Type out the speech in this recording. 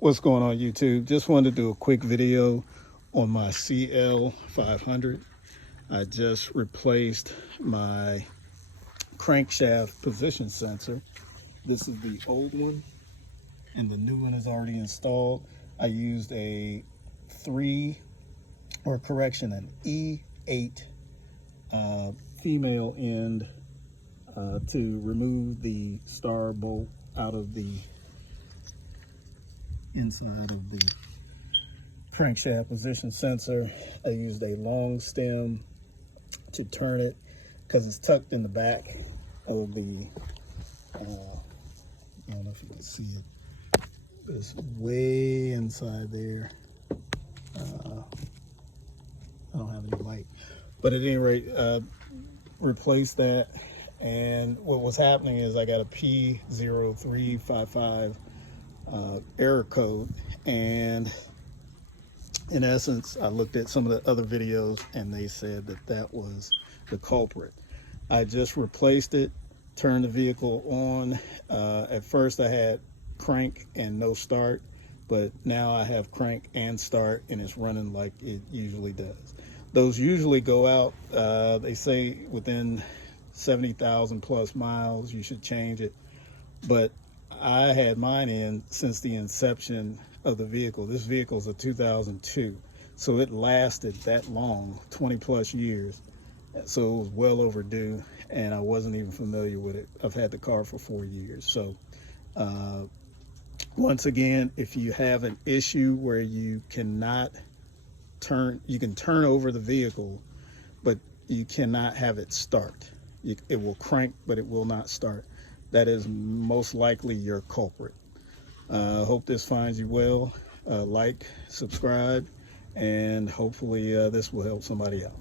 What's going on YouTube? Just wanted to do a quick video on my CL500. I just replaced my crankshaft position sensor. This is the old one and the new one is already installed. I used an E8 female end to remove the star bolt out of the inside of the crankshaft position sensor. I used a long stem to turn it because it's tucked in the back of the I don't know if you can see it, but it's way inside there. I don't have any light, but at any rate, replace that. And what was happening is I got a P0355 error code, and in essence I looked at some of the other videos and they said that that was the culprit. I just replaced it, turned the vehicle on. At first I had crank and no start, but now I have crank and start and it's running like it usually does. Those usually go out, they say within 70,000 plus miles you should change it, but I had mine in since the inception of the vehicle. This vehicle is a 2002, so it lasted that long, 20 plus years. So it was well overdue, and I wasn't even familiar with it. I've had the car for 4 years. So once again, if you have an issue where you cannot turn, you can turn over the vehicle, but you cannot have it start. It will crank, but it will not start. That is most likely your culprit. Hope this finds you well. Like, subscribe, and hopefully this will help somebody out.